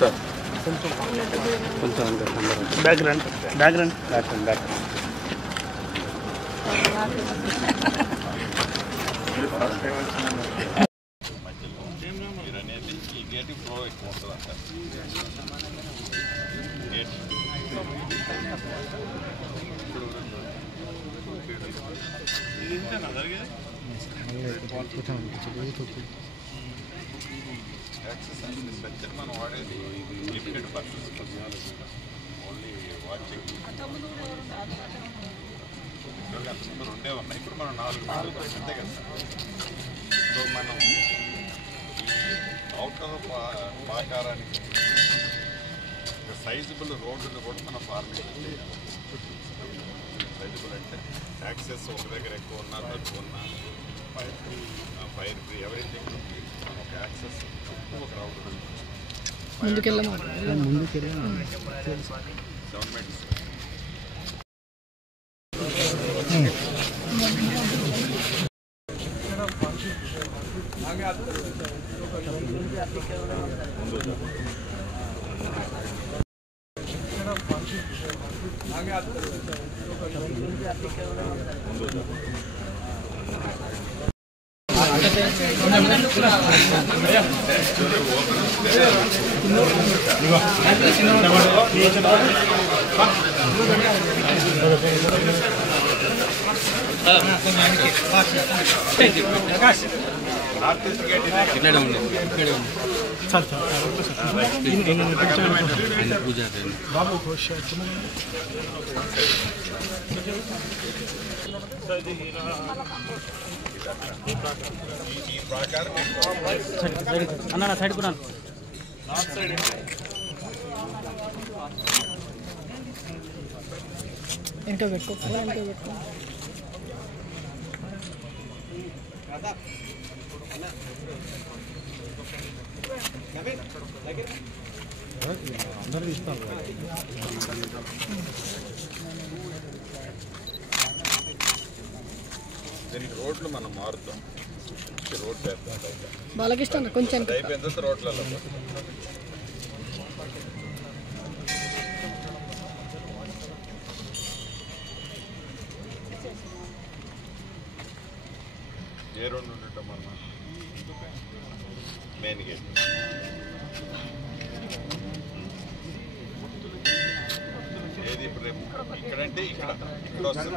Sir కొంచెం background మనం వాడేది లిమిటెడ్ పర్సన్స్ ఓన్లీ వాచింగ్ రెండే ఉన్నాయి. ఇప్పుడు మనం 4 అంతే కదా. సో మనం అవుటర్ పాకారానికి సైజబుల్ రోడ్డును కూడా మనం ఫార్మేషన్ చేయాలి. సైజబుల్ అంటే యాక్సెస్ ఒక దగ్గర ఎక్కువ ఉన్నా తక్కువ ఉన్నా ఫైర్ ఫ్రీ ఎవరీథింగ్ ఒక యాక్సెస్ ఒక రౌడ్ గవర్నమెంట్ అన్న సైడ్ కూడా ఇంకా పెట్టుకో అందరూ ఇస్తాం. దీనికి రోడ్లు మనం మారుతాం. రోడ్ బాలకృష్ణ కొంచెం అయిపోయిన తర్వాత రోడ్లలో ఏ రోడ్డు ఉండటం అన్న మెయిన్ గేట్ ఏది ఇప్పుడు రేపు ఇక్కడంటే ఇక్కడ వస్తుంది.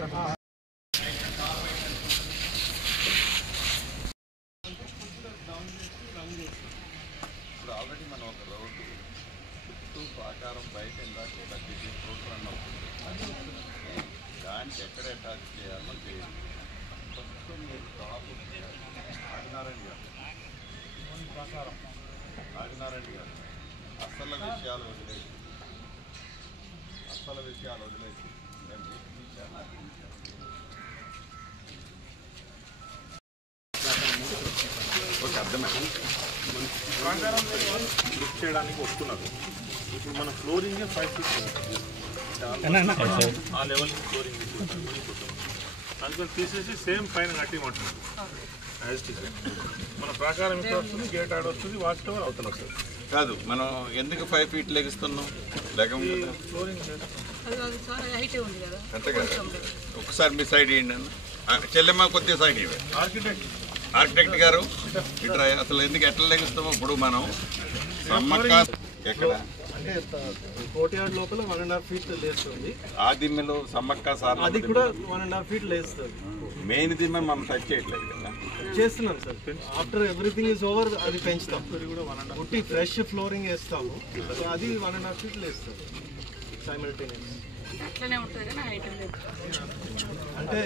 ఇప్పుడు ఆల్రెడీ మనం ఒక రోడ్డు చుట్టూ ప్రాకారం బయట ఇందాక రోడ్డు రన్ అవుతుంది. దానికి ఎక్కడ అటాచ్ చేయాలో చేయాలి. ప్రస్తుతం మీరు టాప్ ఆదినారాయణ గారు అసలు విషయాలు వదిలేసి ఓకే అర్థమైంది. ప్రాకారం లిఫ్ట్ చేయడానికి వస్తున్నారు. ఇప్పుడు మన ఫ్లోరింగ్ 5 feet ఆ లెవెల్ ఫ్లోరింగ్ అందుకని తీసేసి సేమ్ పైన కట్టిమంటున్నారు. మన ప్రాకారం ఇక్కడ వస్తుంది, గేట్ ఆడ వస్తుంది, వాచ్ టవర్ అవతల వస్తుంది. కాదు మనం ఎందుకు 5 feet లెగిస్తున్నాం? ఫ్లోరింగ్ అంతే కదా. ఒకసారి మీ సైడ్ ఇవ్వండి అన్న. చెల్లెమ్మ కొద్దిగా సైడ్ ఇవ్వండి. ఆర్కిటెక్ట్ గారు ఇట్లా అసలు ఎందుకు ఎట్లా లెగిస్తామో ఇప్పుడు మనం సమ్మక్క ఎక్కడ అంటే కోర్ట్యార్డ్ లోపల 1.5 feet లేస్తుంది. ఆ దిమ్మెలో సమ్మక్క సార్ అది కూడా 1.5 feet లేస్తుంది. మెయిన్ దిమ్మె మనం టచ్ చేయట్లేదు కదా. చేస్తున్నాం sir. After everything is over అది పెంచుతాం. ఉట్టి ఫ్రెష్ ఫ్లోరింగ్ వేస్తాము. అది 1.5 feet లేస్తుంది సైమల్టేనియస్. అంటే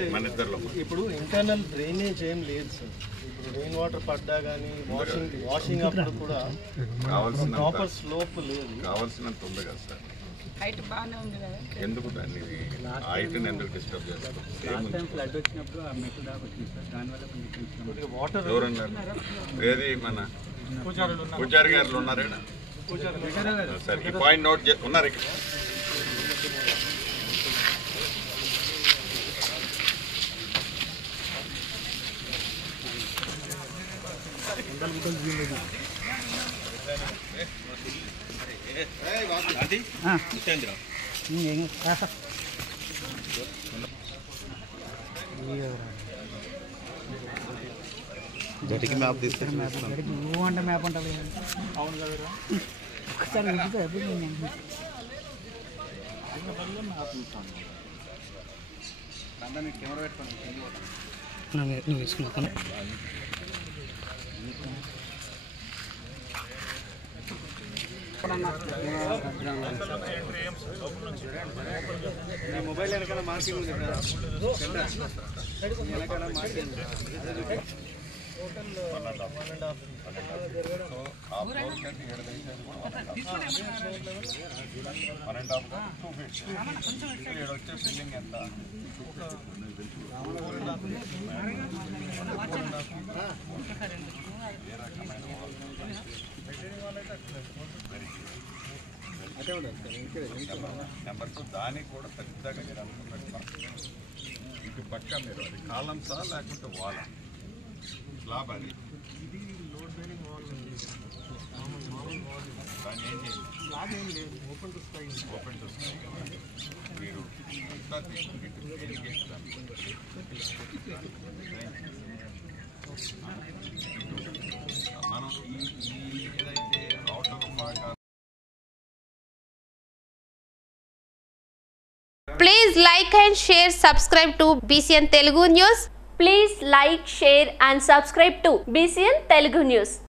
ఇప్పుడు ఇంటర్నల్ డ్రైనేజ్ ఏం లేదు సార్. ఇప్పుడు రెయిన్ వాటర్ పడ్డా కానీ వాషింగ్ అప్పుడు కూడా కావాల్సిన ప్రాపర్ స్లోప్ లేదు. కావాల్సినంత ఉంది కదా సార్. హైట్ బాగానే ఉంది కదా. ఎందుకు దాన్ని హైట్ని ఎందుకు డిస్టర్బ్ చేస్తాం? వాటర్ ఏది మన పూజారి గారు ఉన్నారేనా? సరే ఈ పాయింట్ నోట్ ఉన్నారు ఇక్కడ. గడికి మ్యాప్ తీసుకొచ్చి నువ్వు అంటే మ్యాప్ ఉంటుంది అవును కదరా ఒకసారి నువ్వు తీసుకున్నా మొబైల్ వెనకాల మార్కింగ్ ఉంది కదా వెనకాల మార్కింగ్ ఆ ఫ్లోర్ కంటే 7 దయచేసి కూడా 1.5 వచ్చే బిల్డింగ్ ఎంత ఏ రకమైన నెంబర్ 2 దానికి కూడా పెద్దగా మీరు అనుకున్నట్టు ఇటు పక్క మీరు అది కాలమ్సా లేకుంటే వాలా స్లాబ్ అది ఇది లోడ్ బేరింగ్ వాల్ దాన్ని ఏం చేయండి స్లాబ్ ఏం లేదు ఓపెన్ టు స్కై మీరు అంతా తీసుకుంటే మనం ఈ ఏదైతే outer part Please like and share, subscribe to BCN Telugu News. Please like, share and subscribe to BCN Telugu News.